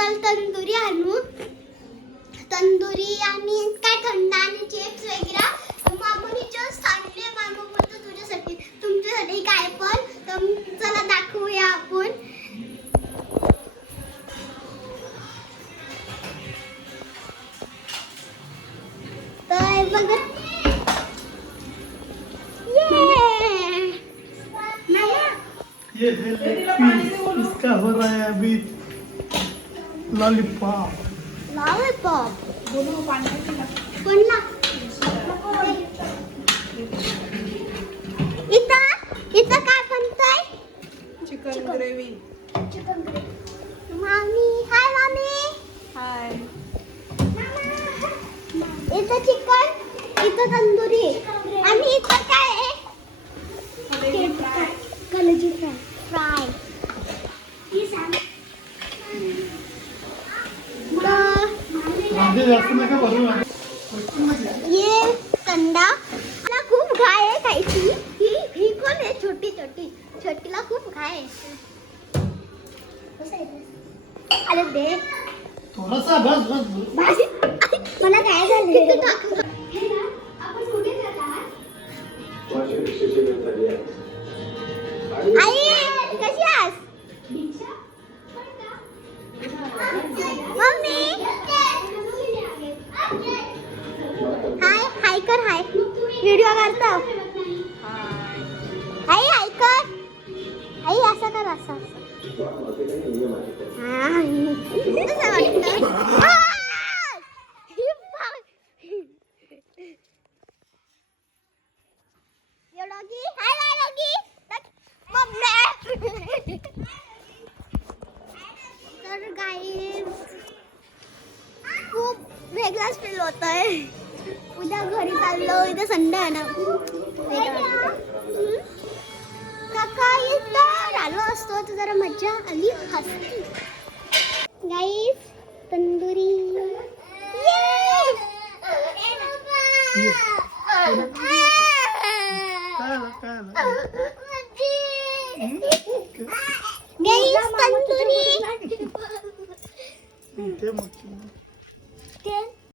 चल तंदुरी आणू. तंदुरी आणि काय थंड आणि चिप्स वगैरे. मामाने जस्ट आणले. मामा बोलतो तुझ्यासाठी तुमच्यासाठी काय पण. तर चला दाखवूया आपण. तर बघा ये है लेग पीस. इसका हो रहा है अभी लॉलीपॉप. लॉलीपॉप कोणला इथं इथं काय बनतंय? Chicken gravy. Chicken gravy. मामी हाय मामी. हाय. इथं चिकन इथं तंदुरी आणि इथं काय आहे? कलेजी फ्राय. फ्राय जास्त नका बनवू. ये कंदा मला खूप घाय आहे खायची. ही कोण आहे? छोटी छोटीला खूप घाय आहे. अरे दे थोडासा बस. मला काय झालं? आपण कुठे जाणार? आई कशी आहेस? मम्मी हाय कर. हाय व्हिडिओ काढतो. हाय कर. आई असं कर. असं कसं वाटतं? डॉगी हाय डॉगी. मम्मी तर गाईज खूप वेगळाच फील होत आहे. उद्या घरी चाललो. इथे संडे आहे ना. काका इथं आलो असतो तर जरा मजा आली असती. Guys tandoori guys tandoori.